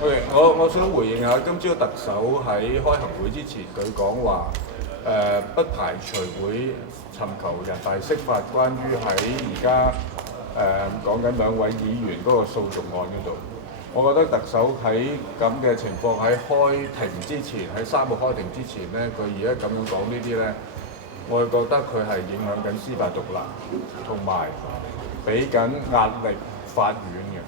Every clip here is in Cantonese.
OK，我想回應下今朝特首喺開行會之前，佢講話不排除會尋求人大釋法，關於喺而家講緊兩位議員嗰個訴訟案嗰度。我覺得特首喺咁嘅情況喺開庭之前，喺3號開庭之前咧，佢而家咁樣講呢啲咧，我覺得佢係影響緊司法獨立，同埋俾緊壓力法院嘅，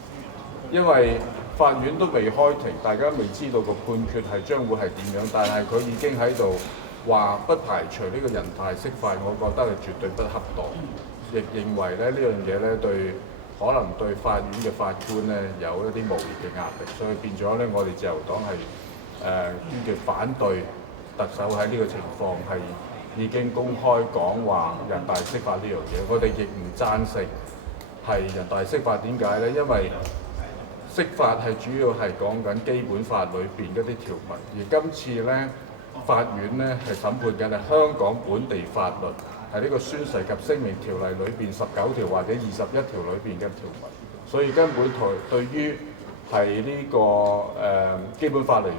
因為法院都未開庭，大家未知道個判決係將會係點樣，但係佢已經喺度話不排除呢個人大釋法，我覺得係絕對不恰當，亦認為咧呢樣嘢咧可能對法院嘅法官咧有一啲無形嘅壓力，所以變咗咧我哋自由黨係堅決反對特首喺呢個情況係已經公開講話人大釋法呢樣嘢，我哋亦唔贊成係人大釋法。點解咧？因為釋法係主要係講緊基本法裏邊嗰啲條文，而今次咧法院咧係審判緊係香港本地法律，係呢個宣誓及聲明條例裏邊19條或者21條裏邊嘅條文，所以根本對於係呢個基本法嚟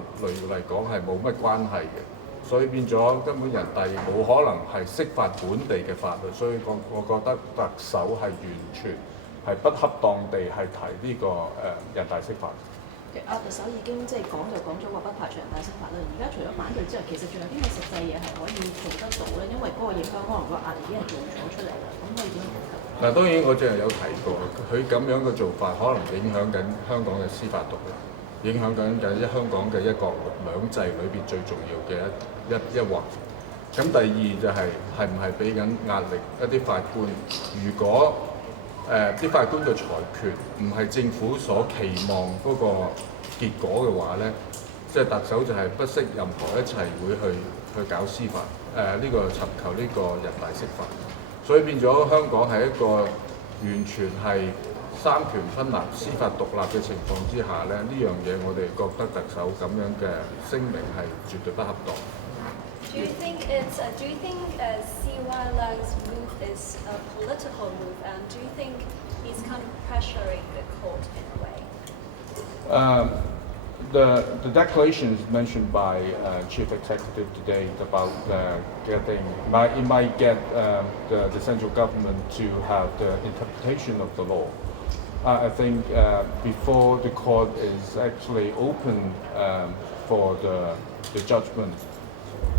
講係冇乜關係嘅，所以變咗根本人大亦冇可能係釋法本地嘅法律，所以我覺得特首係完全係不恰當地係提呢個人大釋法。特首已經即係講咗話不排除人大釋法啦。而家除咗反對之外，其實仲有啲咩實際嘢係可以做得到咧？因為嗰個影響可能個壓力已經係做咗出嚟啦。咁可以點樣解決？嗱，當然我淨係有提過，佢咁樣嘅做法可能影響緊香港嘅司法獨立，影響緊香港嘅一國兩制裏邊最重要嘅一環。咁第二就係唔係俾緊壓力一啲法官？如果啲法官嘅裁決唔係政府所期望嗰個結果嘅話咧，即係特首就係不惜任何一切會去搞司法，呢個尋求呢個人大釋法，所以變咗香港係一個完全係三權分立、司法獨立嘅情況之下咧，呢樣嘢我哋覺得特首咁樣嘅聲明係絕對不恰當。Do you think CY Leung's move is a political move, and do you think he's kind of pressuring the court in a way? The declarations mentioned by Chief Executive today about it might get the central government to have the interpretation of the law. I think before the court is actually open for the judgment.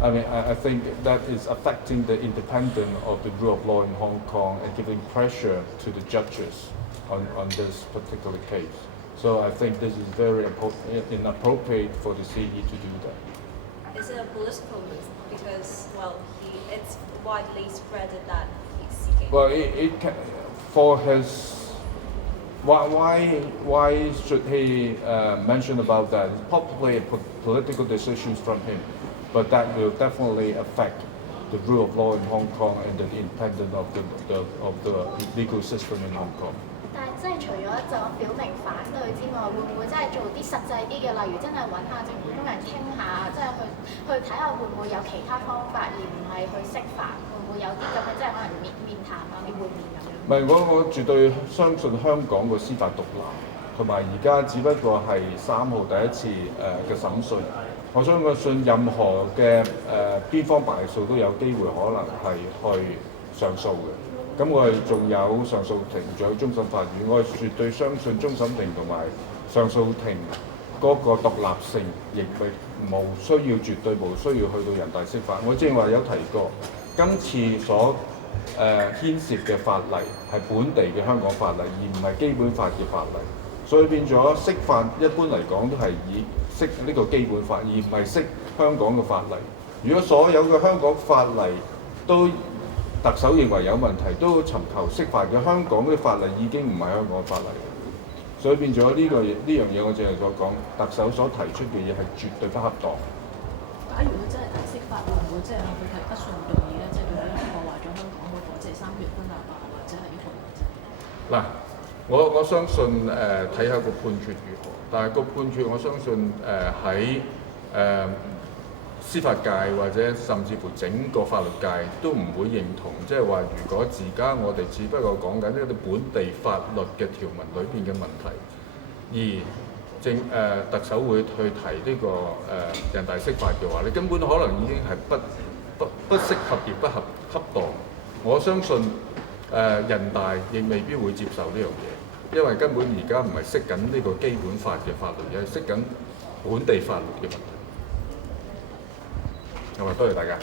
I think that is affecting the independence of the rule of law in Hong Kong and giving pressure to the judges on this particular case. So I think this is very inappropriate for the CE to do that. Is it a political move? Because, well, it's widely spreaded that he's seeking. Well, it can, for his. Why should he mention about that? It's probably a political decision from him, but that will definitely affect the rule of law in Hong Kong and the independence of the legal system in Hong Kong. 但係即係除咗就咁表明反對之外，會唔會真係做啲實際啲嘅，例如真係揾下政府中人傾下，即係去睇下會唔會有其他方法，而唔係去釋法，會唔會有啲咁嘅即係可能面談啊、會面咁樣？唔係，我絕對相信香港個司法獨立，同埋而家只不過係3號第一次嘅審訊。我相信任何嘅邊方敗訴都有機會可能係去上訴嘅。咁我哋仲有上訴庭，仲有終審法院，我絕對相信終審庭同埋上訴庭嗰個獨立性，亦絕對無需要去到人大釋法。我正話有提過，今次所牽涉嘅法例係本地嘅香港法例，而唔係基本法嘅法例，所以變咗釋法一般嚟講都係以釋呢個基本法，而唔係釋香港嘅法例。如果所有嘅香港法例都特首認為有問題，都尋求釋法嘅，香港啲法例已經唔係香港法例，所以變咗呢樣嘢，我正係所講，特首所提出嘅嘢係絕對不恰當。假如佢真係提釋法，會唔會即係佢提不信動議咧？即係對於破壞咗香港嗰個即係三權分立啊，或者係一國兩制？嗱，我相信睇下個判決如何，但係個判決我相信喺司法界或者甚至乎整個法律界都唔會認同，即係話如果而家我哋只不過講緊一啲本地法律嘅條文裏邊嘅問題，而特首會去提呢個人大釋法嘅話，你根本可能已經係不適合亦不恰當。我相信人大亦未必會接受呢樣嘢，因為根本而家唔係釋緊呢個基本法嘅法律，而係釋緊本地法律嘅問題。係咪？多謝大家。